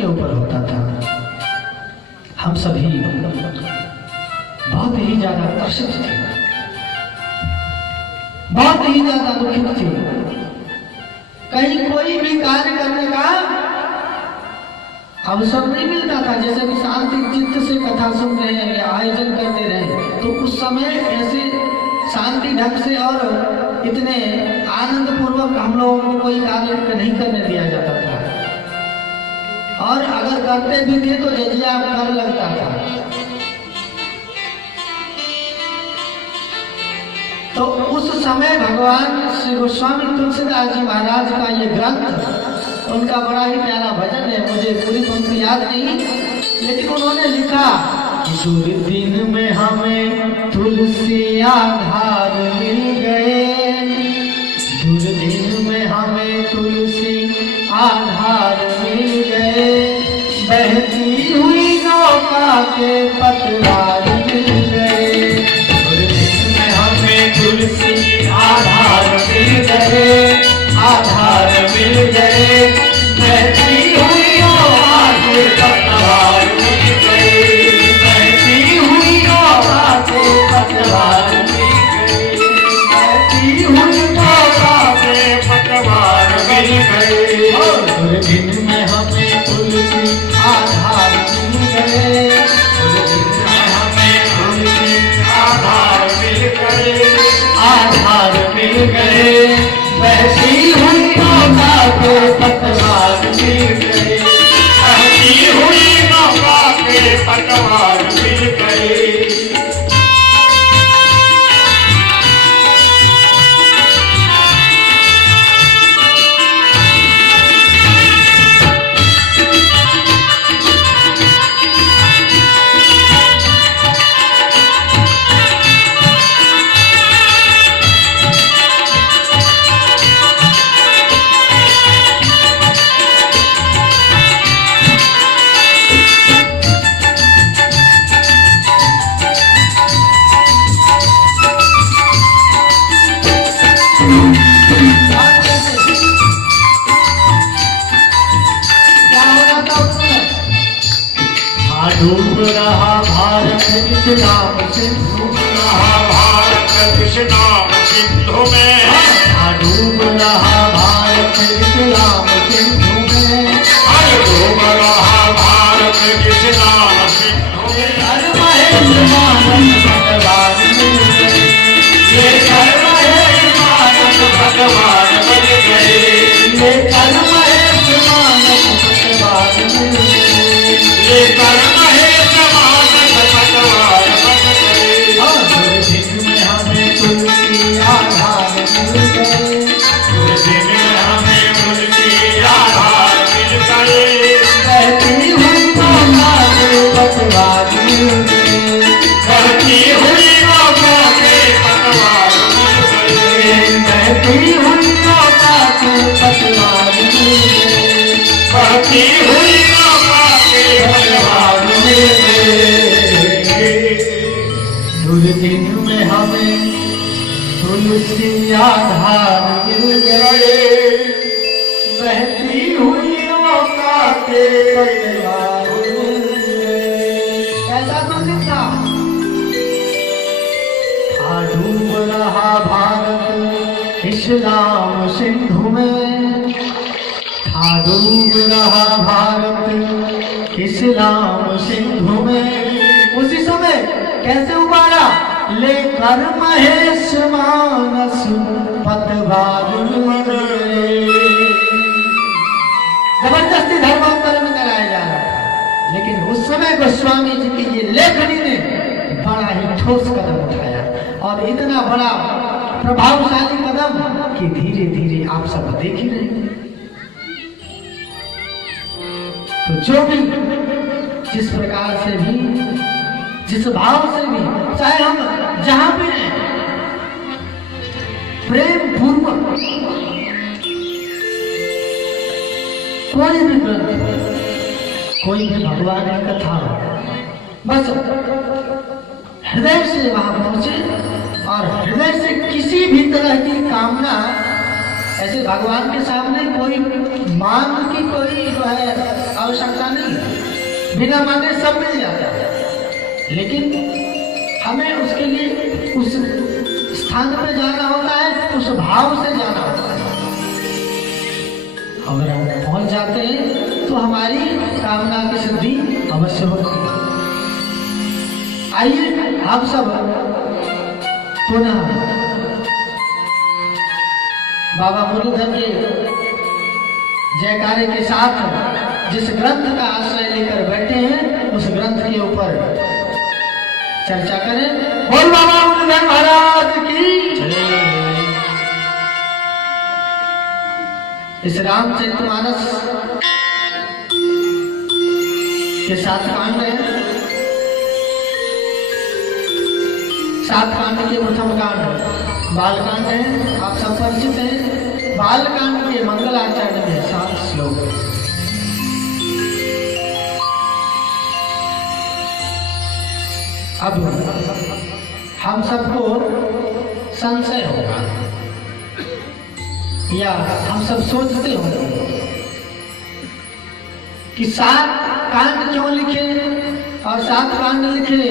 के ऊपर होता था। हम सभी बहुत ही ज्यादा त्रसित थे, बहुत ही ज्यादा दुखित थे। कहीं कोई भी कार्य करने का अवसर नहीं मिलता था। जैसे कि शांति चित्त से कथा सुन रहे हैं या आयोजन करते रहे, तो उस समय ऐसे शांति ढंग से और इतने आनंद पूर्वक हम लोगों को कोई कार्य नहीं करने दिया जाता था। और अगर करते भी थे तो जजिया कर लगता था। तो उस समय भगवान श्री गोस्वामी तुलसीदास जी महाराज का ये ग्रंथ, उनका बड़ा ही प्यारा भजन है। मुझे पूरी पंक्ति याद नहीं, लेकिन उन्होंने लिखा कि दुर्दिन में हमें तुलसी आधार मिल गए, दुर्दिन में हमें तुलसी आधार मिल गए, बहती हुई नौका के पतवार मिल गए, दुर्दिन में हमें तुलसी आधार मिल गए, आधार मिल गए, बहती हुई नौका के पतवार मिल गए, बहती हुई नौका के पतवार मिल गए, बहती हुई नौका के पतवार मिल गए। दुर्दिन में हमें तुलसी आधार मिल गए, दुर्दिन में हमें तुलसी आधार मिल गए, आधार मिल गए, बहती हुई नौका के पतवार मिल गए, बहती हुई नौका के पतवार मिल गए। डूब रहा भारत इस्लाम सिंधु, रहा भारत इस्लाम सिंधु में, डूब रहा भारत इस्लाम सिंधु में, डूब रहा भारत इस्लाम सिंधु में, धर्म है मानव भगवान मिल गए, ये धर्म है मानव भगवान मिल गए, ये धर्म है मानव भगवान मिल गए, ये धर्म आधार मिल गए, दुर्दिन में हमें तुलसी आधार मिल गए, बहती हुई नौका के पतवार मिल गए, बहती हुई नौका के पतवार मिल गए, बहती हुई नौका के पतवार मिल गए, बहती हुई नौका के पतवार मिल गए। दुर्दिन में हमें तुलसी आधार मिल गए, बहती हुई नौका के पतवार मिल गए। कैसा दूषित था? डूब रहा भारत इस्लाम सिंधु में, डूब रहा भारत इस्लाम सिंधु में। उसी समय कैसे उबारा? लेकर महेश मानस पतवार मिल गए। जबरदस्ती धर्मांतरण कराया जा रहा था, लेकिन उस समय गोस्वामी जी की ये लेखनी ने बड़ा ही ठोस कदम उठाया, और इतना बड़ा प्रभावशाली कदम कि धीरे धीरे आप सब देख ही रहे हैं। तो जो भी जिस प्रकार से भी, जिस भाव से भी, चाहे हम जहां भी हैं, प्रेम पूर्वक कोई भी ग्रंथ, कोई भी भगवान की कथा, बस हृदय से वहां पहुंचे और हृदय से किसी भी तरह की कामना ऐसे भगवान के सामने कोई मांग की कोई जो है आवश्यकता नहीं है, बिना मांगे सब मिल जाता है। लेकिन हमें उसके लिए उस स्थान पे जाना होता है, उस भाव से जाना होता है। अगर हम पहुंच जाते हैं तो हमारी कामना की सिद्धि अवश्य होती है। आइए आप सब पुनः बाबा मुरलीधर के जयकारे के साथ जिस ग्रंथ का आश्रय लेकर बैठे हैं उस ग्रंथ के ऊपर चर्चा करें। बोल बाबा मुरलीधर महाराज की। इस रामचरितमानस के 7 कांड हैं। 7 कांड के प्रथम कांड बालकांड है, आप सब परिचित हैं। बालकांड के मंगलाचरण में 7 श्लोक। अब हम सबको संशय होगा या हम सब सोचते होंगे कि 7 कांड क्यों लिखे और 7 कांड लिखे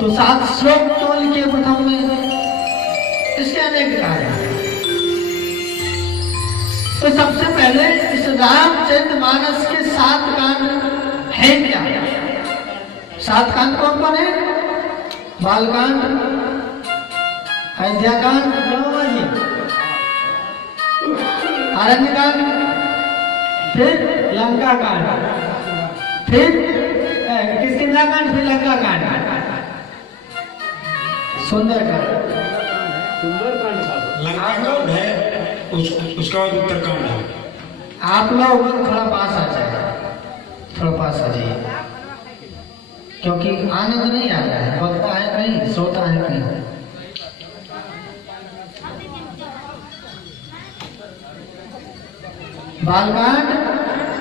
तो 7 श्लोक क्यों लिखे प्रथम में। इसके अनेक कारण हैं। तो सबसे पहले इस रामचरितमानस के 7 कांड है क्या। 7 कांड कौन कौन है। बालकांड, अयोध्याकांड, अरण्यकांड, फिर लंका कांड, फिर किष्किंधाकांड, फिर लंका कांड, सुंदरकांड। लंकाकांड है, उसका बाद उत्तरकांड है। आप लोग थोड़ा पास आ जाए, थोड़ा पास आ जाइए, क्योंकि आनंद नहीं आ रहा है। वक्ता है कहीं, श्रोता है कहीं। बालकांड,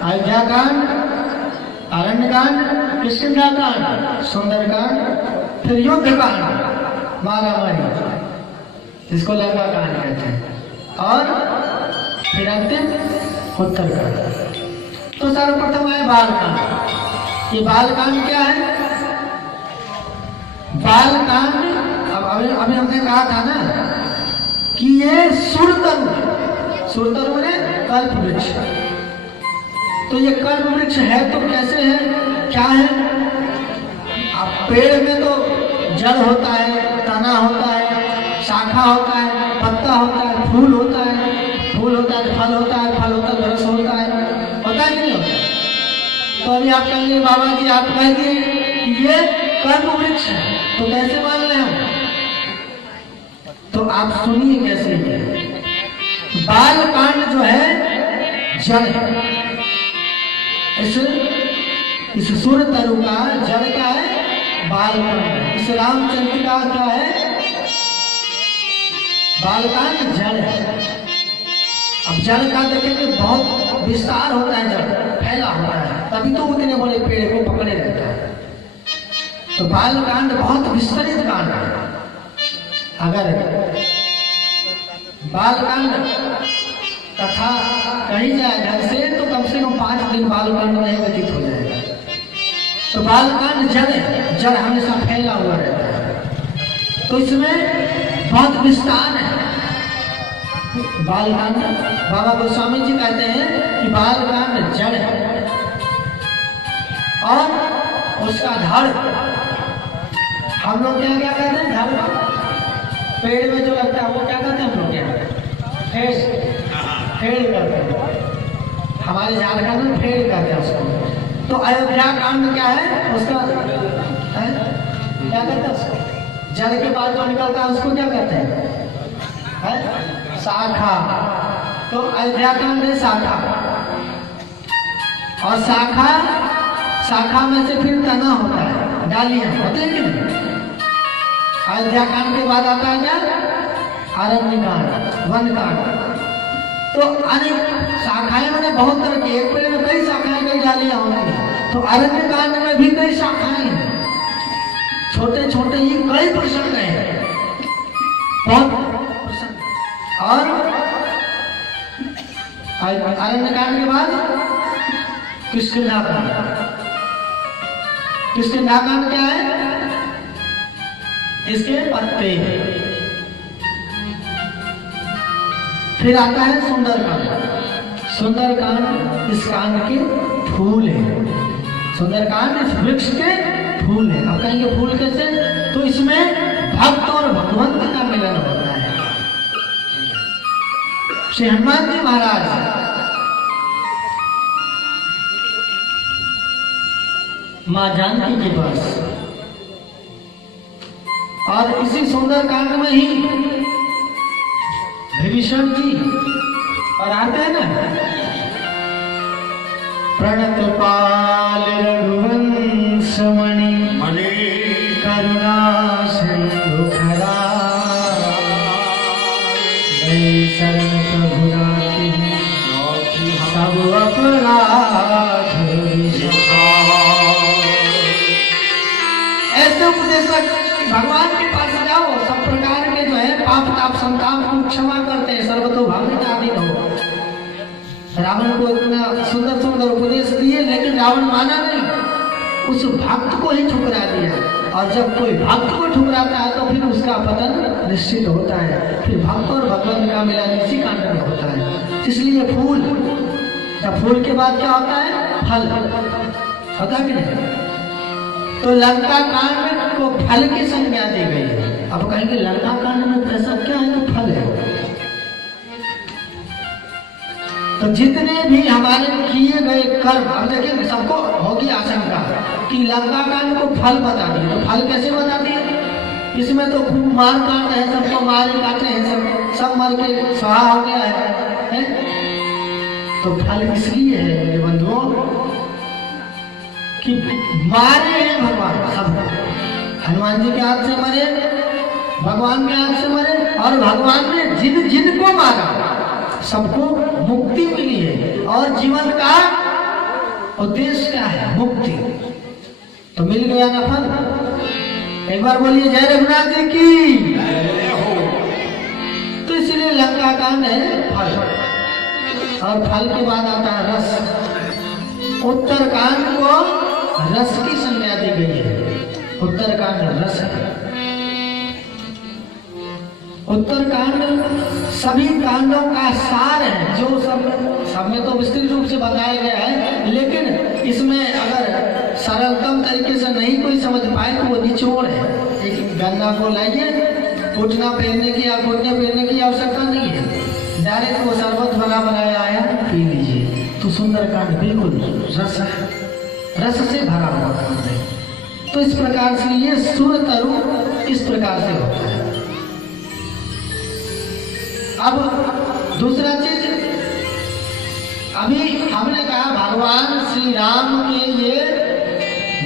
अयोध्याकांड, अरण्यकांड, किष्किंधाकांड, सुंदरकांड, फिर युद्धकांड, मारामारी, इसको लंका कांड कहते हैं, और फिर अंतिम उत्तरकांड। तो सर्वप्रथम है बालकांड। ये बालकांड क्या है। बालकांड अभी हमने कहा था ना कि ये सुरतरु ने कल्प वृक्ष। तो ये कल्प वृक्ष है तो कैसे है, क्या है। अब पेड़ में तो जड़ होता है, तना होता है, शाखा होता है, पत्ता होता है, फूल होता है, फूल होता है, फल होता है, फल होता है, रस होता है कि नहीं होता। तो अभी आप कहेंगे बाबा जी आप कह दिए कि ये कल्प वृक्ष है, तो कैसे मान रहे हो। तो आप सुनिए कैसे है। बालकांड जो है जड़ है। इस सुरतरु का जड़ क्या है, बालकांड। इस रामचरित का क्या है, बालकांड जड़ है। अब जड़ का देखेंगे बहुत विस्तार होता है, जड़ फैला होता है, तभी तो उतने बड़े पेड़ को पकड़े रहता है। तो बालकांड बहुत विस्तृत कांड है। अगर बालकांड कथा कही जाए ढंग से तो कम से कम 5 दिन बालकांड में व्यतीत हो जाएगा। तो बालकांड जड़ है, जड़ हमेशा फैला हुआ रहता है, तो इसमें बहुत विस्तार है। बालकांड बाबा गोस्वामी जी कहते हैं कि बालकांड जड़ है और उसका धड़, हम लोग क्या क्या कहते हैं, धड़ पेड़ में जो लगता है वो क्या कहते हैं हम लोग, क्या फेड़ कहते हैं। हमारे झारखंड में फेड़ कहते हैं उसको। तो अयोध्या कांड क्या है, उसका क्या कहते हैं उसको, जड़ के बाद जो निकलता है उसको क्या कहते हैं, शाखा। तो अयोध्या कांड है शाखा, और शाखा में से फिर तना होता है, डालियां होते हैं कि नहीं। अयोध्या कांड के बाद आता है क्या, अरण्य कांड, वन कांड। तो अनेक शाखाएं मैंने बहुत तरह की, एक पेड़ में कई शाखाएं, कई डालियां होती हैं। तो अरण्य कांड में भी कई शाखाएं हैं, छोटे छोटे ही कई प्रसंग हैं, बहुत प्रसंग। और अरण्य कांड के बाद किष्किंधा कांड। किष्किंधा कांड क्या है? इसके पत्ते। फिर आता है सुंदरकांड। सुंदरकांड इस कांड के फूल है। सुंदरकांड इस वृक्ष के फूल है। अब कहेंगे फूल कैसे? तो इसमें भक्त और भगवंत का मिलन होता है। श्री हनुमान जी महाराज मां जानकी के पास, और इसी सुंदरकांड में ही विभीषण जी और आते हैं ना, प्रणतपाल रघुवंश मणि करुणा सिंधु खरा शरण प्रभु राखी सब अपराध ऐसे उपदेशक भगवान के पास जाओ, सब प्रकार के जो है पाप ताप संताप को क्षमा करते हैं, सर्वतो भावित आदि हो। रावण को इतना सुंदर सुंदर उपदेश दिए, लेकिन रावण माना नहीं, उस भक्त को ही ठुकरा दिया। और जब कोई भक्त को ठुकराता है तो फिर उसका पतन निश्चित होता है। फिर भक्त और भगवान का मिलन इसी कांड में होता है। इसलिए फूल, जब फूल के बाद क्या होता है? फल होता है कि नहीं? तो लंका कांड को फल की संज्ञा दी गई है। अब कहेंगे लंका कांड में कैसा क्या है कि फल है? तो जितने भी हमारे किए गए कर्म, अब देखिए सबको होगी आशंका कि लंका कांड को फल बता दिए, तो फल कैसे बता दिए? इसमें तो खूब मार काट है, सबको मारे काटे हैं, सब मर के स्वाहा हो गया है? तो फल इसलिए है मेरे बंधुओं कि मारे हैं भगवान सब। हनुमान जी के हाथ से मरे, भगवान के हाथ से मरे, और भगवान ने जिन जिन को मारा सबको मुक्ति मिली है। और जीवन का उद्देश्य क्या है? मुक्ति। तो मिल गया ना फल। एक बार बोलिए जय रघुनाथ जी की। तो इसलिए लंका कांड है फल, और फल के बाद आता है रस। उत्तरकांड को रस की संज्ञा दी गई है। उत्तरकांड रस है। उत्तरकांड सभी कांडों का सार है, जो सब में तो विस्तृत रूप से बताया गया है, लेकिन इसमें अगर सरलतम तरीके से नहीं कोई समझ पाए तो वो निचोड़ है। एक गन्ना को लाइए, कुटना पहनने की या कुटने पहनने की आवश्यकता नहीं है, डायरेक्ट वो शरबत बनाया आया पी लीजिए। तो सुंदरकांड बिल्कुल रस है, रस से भरा हुआ कांड है। तो इस प्रकार से ये सुर तरु इस प्रकार से होता है। अब दूसरा चीज, अभी हमने कहा भगवान श्री राम के ये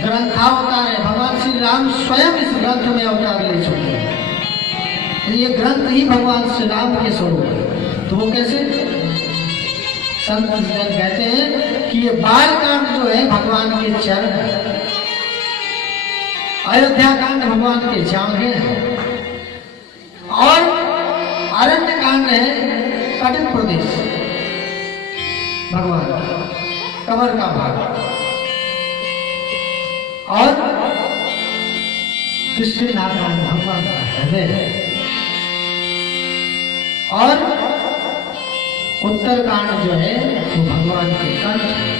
ग्रंथावतार है। भगवान श्री राम स्वयं इस ग्रंथ में अवतार ले चुके हैं। ये ग्रंथ ही भगवान श्री राम के स्वरूप है। तो वो कैसे? संत कहते हैं कि ये बाल कांड जो है भगवान के चरण है, अयोध्या कांड भगवान के जांघें हैं, और अरण्य कांड है कटिक प्रदेश भगवान कमर का भाग, और किष्किंधा कांड भगवान का हृदय है, और उत्तरकांड जो है वो भगवान के कंठ है।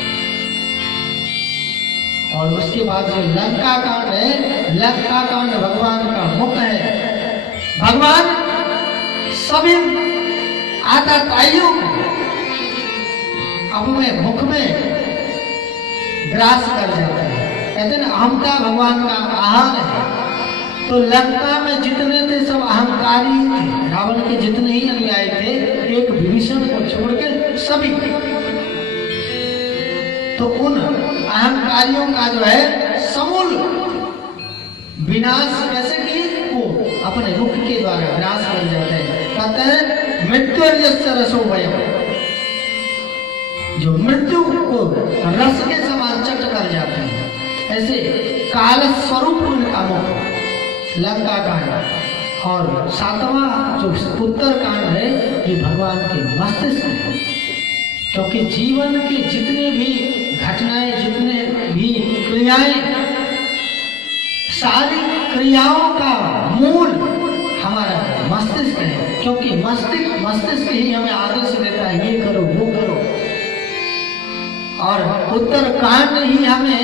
और उसके बाद जो लंका कांड है, लंका कांड भगवान का मुख है। भगवान सभी आताताइयों को अपने मुख में ग्रास कर जाते हैं। कहते हैं अहंता भगवान का आहार है। तो लंका में जितने थे सब अहंकारी थे, रावण के जितने ही अनुयायी थे, एक विभीषण को छोड़ के सभी। तो उन अहंकारियों का जो है समूल विनाश कैसे की? वो अपने मुख के द्वारा विनाश कर जाते हैं। कहते हैं मृत्युर्यस्य रसो वयम्, जो मृत्यु को रस के समान चट कर जाते हैं, ऐसे काल स्वरूप उनका मुख लंका कांड। और सातवां जो उत्तर कांड है ये भगवान के मस्तिष्क है। क्योंकि जीवन के जितने भी घटनाएं, जितने भी क्रियाएं, सारी क्रियाओं का मूल हमारा मस्तिष्क है, क्योंकि मस्तिष्क ही हमें आदेश देता है ये करो वो करो, और उत्तर कांड ही हमें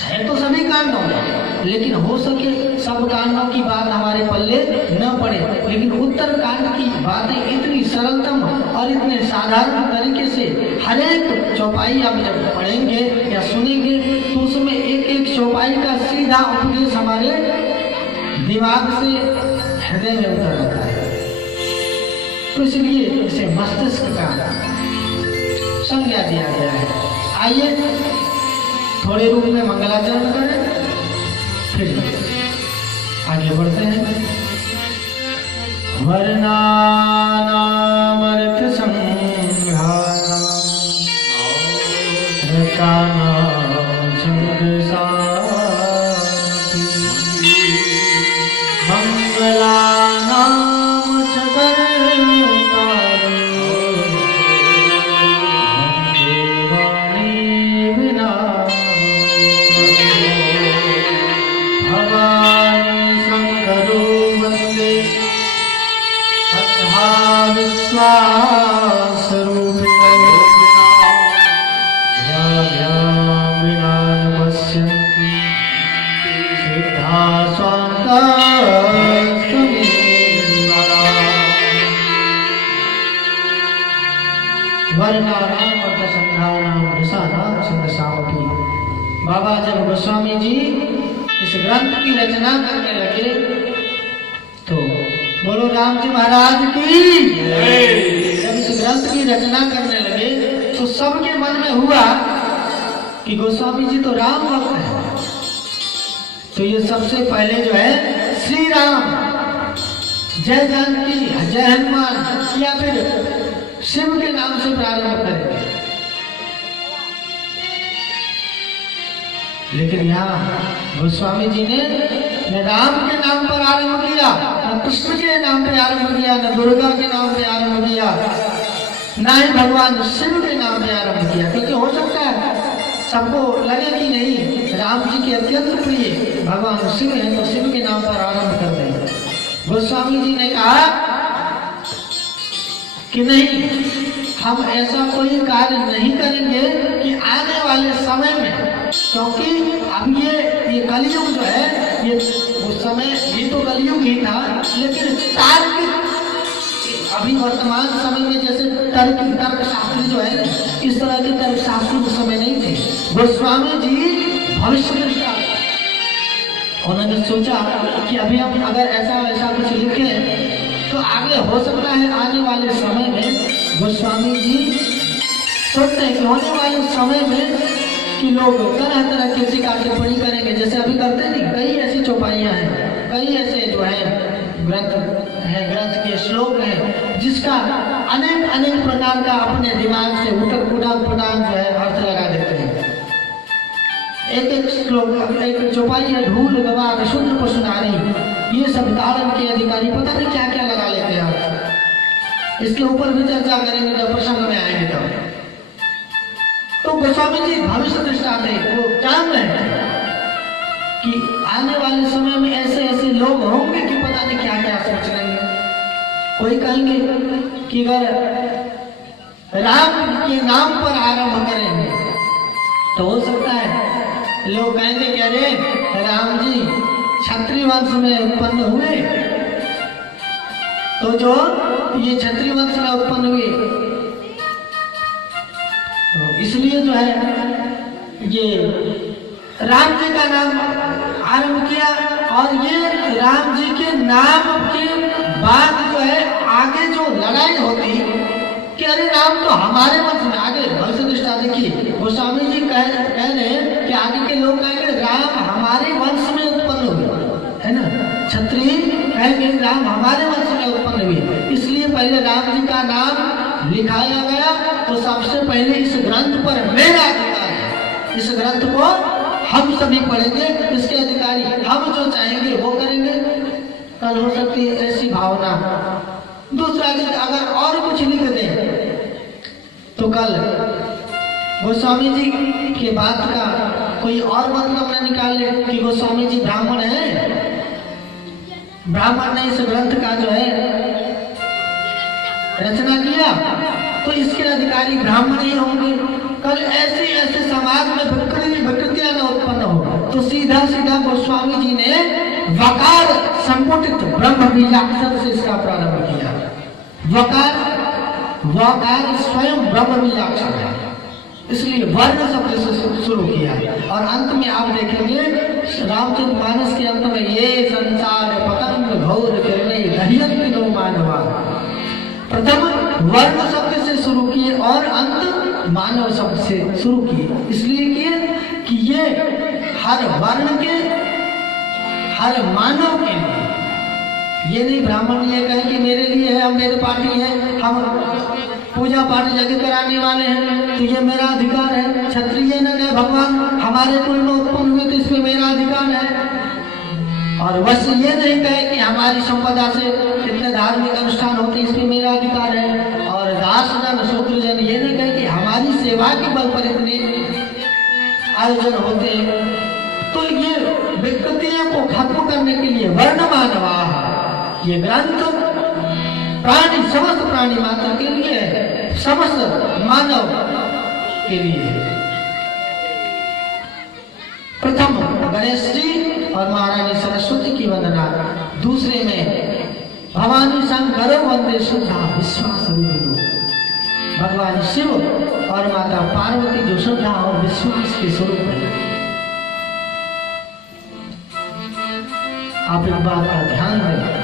है तो सभी कांडों में, लेकिन हो सके सब कांडों की बात हमारे पल्ले न पड़े, लेकिन उत्तर कांड की बातें इतनी सरलतम और इतने साधारण तरीके से हर एक चौपाई आप जब पढ़ेंगे या सुनेंगे तो उसमें एक एक चौपाई का सीधा उपदेश हमारे दिमाग से हृदय में उतर आता है। तो इसलिए इसे मस्तिष्क का संज्ञा दिया गया है। आइए थोड़े रूप में मंगलाचरण करें, फिर आगे बढ़ते हैं। वर्णानामर्थ संघानां रतानां संगसाति मंगलानां च कर्तारं देवानि विना भवानी शंकरो वन्दे श्रद्धा विश्वासरूपिणो याभ्यां विना न पश्यन्ति सिद्धा स्वान्ता वर्णानां अर्थसंधानां रसानां संगसामपि। बाबा जब गोस्वामी जी इस ग्रंथ की रचना करने लगे तो बोलो राम जी महाराज की। जब इस ग्रंथ की रचना करने लगे तो सबके मन में हुआ कि गोस्वामी जी तो राम भक्त हैं, तो ये सबसे पहले जो है श्री राम, जय जानकी, जय हनुमान या फिर शिव के नाम से प्रारंभ करेंगे। लेकिन यहाँ गोस्वामी जी ने न राम के नाम पर आरंभ किया, न कृष्ण के नाम पे आरंभ किया, न दुर्गा के नाम पे आरंभ किया, न ही भगवान शिव के नाम पे आरंभ किया, क्योंकि हो सकता है सबको लगे कि नहीं राम जी के अत्यंत प्रिय भगवान शिव है तो शिव के नाम पर आरंभ कर दें। गोस्वामी जी ने कहा कि नहीं, हम ऐसा कोई कार्य नहीं करेंगे कि आने वाले समय में, क्योंकि अब ये कलयुग जो है ये उस समय भी तो कलयुग ही था, लेकिन तार्किक अभी वर्तमान समय में जैसे तर्क शास्त्री जो है इस तरह के तर्क शास्त्री उस समय नहीं थे। गोस्वामी जी भविष्य दृष्टा, उन्होंने सोचा कि अभी हम अगर ऐसा वैसा कुछ लिखें तो आगे हो सकता है आने वाले समय में गोस्वामी जी सोचते हैं कि होने वाले समय में कि लोग तरह तरह की टीका टिप्पणी करेंगे, जैसे अभी करते नहीं, कई ऐसी चौपाइयाँ हैं, कई ऐसे जो है ग्रंथ के श्लोक हैं जिसका अनेक प्रकार का अपने दिमाग से उड़ान जो है अर्थ लगा देते हैं। एक श्लोक, एक चौपाई है धूल गवार शूद्र पशु नारी, ये सब तारण के अधिकारी पता नहीं क्या क्या लगा लेते हैं। इसके ऊपर भी चर्चा करेंगे जब प्रसंग में आएंगे तब। तो गोस्वामी जी भविष्य दृष्टा थे, वो जान रहे थे कि आने वाले समय में ऐसे ऐसे लोग होंगे कि पता नहीं क्या क्या सोच लेंगे। कोई कहेंगे कि अगर राम के नाम पर आरंभ करेंगे तो हो सकता है लोग कहेंगे कि अरे राम जी क्षत्रिय वंश में उत्पन्न हुए, तो जो ये क्षत्रिय वंश में उत्पन्न हुए तो इसलिए जो है ये राम जी का नाम आरंभ किया, और ये राम जी के नाम के बाद जो है आगे जो लड़ाई होती कि अरे राम तो हमारे वंश में, आगे भविष्य दृष्टा देखिए गोस्वामी जी कह रहे हैं कि आगे के लोग कहेंगे राम हमारे वंश में उत्पन्न हुए, है ना, क्षत्रिय कहेंगे राम हमारे वंश में उत्पन्न हुए, इसलिए पहले राम जी का नाम लिखाया गया। तो सबसे पहले इस ग्रंथ पर मेरा अधिकार है, इस ग्रंथ को हम सभी पढ़ेंगे, इसके अधिकारी हम जो चाहेंगे वो करेंगे। कल हो सकती है ऐसी भावना। दूसरा चीज अगर और कुछ लिख दें तो कल गोस्वामी जी के बात का कोई और मतलब न निकाले कि गोस्वामी जी ब्राह्मण है, ब्राह्मण ने इस ग्रंथ का जो है रचना किया तो इसके अधिकारी ब्राह्मण ही होंगे। कल ऐसे ऐसे समाज में विकृतियां न उत्पन्न हो तो सीधा सीधा गोस्वामी जी ने वकार संपुटित ब्रह्म बीजाक्षर से इसका प्रारंभ किया। वकार स्वयं ब्रह्म बीजाक्षर है, इसलिए वर्ण शब्द से शुरू किया। और अंत में आप देखेंगे रामचरितमानस के अंत में ये संसार पतंग घोर दह्यन्ति नो मानवा, प्रथम वर्ण शब्द से शुरू किए और अंत मानव शब्द से शुरू किए। इसलिए किए कि ये हर वर्ण के, हर मानव के लिए, ये नहीं ब्राह्मण ये कहे कि मेरे लिए है, हम वेद पाठी है, हम पूजा पाठ यज्ञ कराने वाले हैं तो ये मेरा अधिकार है। क्षत्रिय न कहे भगवान हमारे कुल में उत्पन्न हुए तो इसमें मेरा अधिकार है। और बस ये नहीं कहे कि हमारी संपदा से इतने धार्मिक अनुष्ठान होते इसमें मेरा अधिकार है। और दास जन शूद्र जन ये नहीं कहे कि हमारी सेवा के बल पर इतने आयोजन होते हैं। तो ये विकृतियों को खत्म करने के लिए वर्ण मानवा ये ग्रंथ प्राणी, समस्त प्राणी मात्र के लिए, समस्त मानव के लिए। प्रथम गणेश जी और महारानी सरस्वती की वंदना, दूसरे में भवानी शंकर वंदे श्रद्धा विश्वास रूपिणो, भगवान शिव और माता पार्वती जो श्रद्धा और विश्वास के स्वरूप है। आप एक बात का ध्यान दें,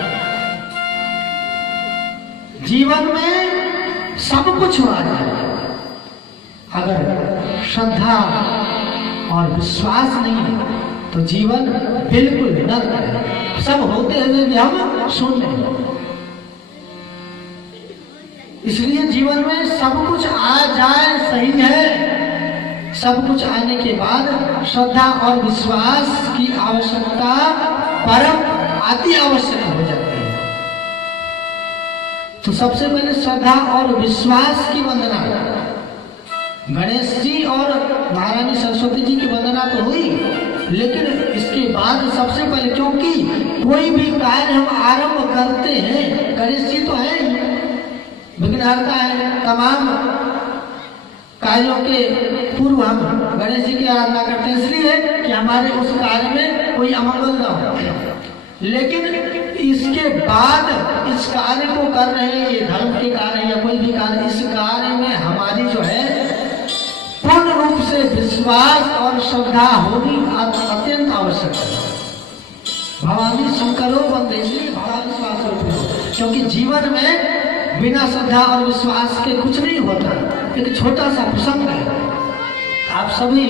जीवन में सब कुछ आ जाए, अगर श्रद्धा और विश्वास नहीं है तो जीवन बिल्कुल नर्क है। सब होते हुए भी हम शून्य हैं। इसलिए जीवन में सब कुछ आ जाए सही है, सब कुछ आने के बाद श्रद्धा और विश्वास की आवश्यकता परम अति आवश्यक हो जाती है। तो सबसे पहले श्रद्धा और विश्वास की वंदना, गणेश जी और महारानी सरस्वती जी की वंदना तो हुई, लेकिन इसके बाद सबसे पहले, क्योंकि कोई भी कार्य हम आरंभ करते हैं, गणेश जी तो है विघ्नहर्ता है, तमाम कार्यों के पूर्व हम गणेश जी की आराधना करते हैं इसलिए कि हमारे उस कार्य में कोई अमंगल न हो। लेकिन इसके बाद इस कार्य को कर रहे हैं, ये धर्म के कार्य या कोई भी कार्य, इस कार्य में हमारी जो है पूर्ण रूप से विश्वास और श्रद्धा होनी अत्यंत आवश्यक है। भवानी शंकरो वंदे, इसलिए भवानी विश्वास रूप, क्योंकि जीवन में बिना श्रद्धा और विश्वास के कुछ नहीं होता। एक छोटा सा प्रसंग है, आप सभी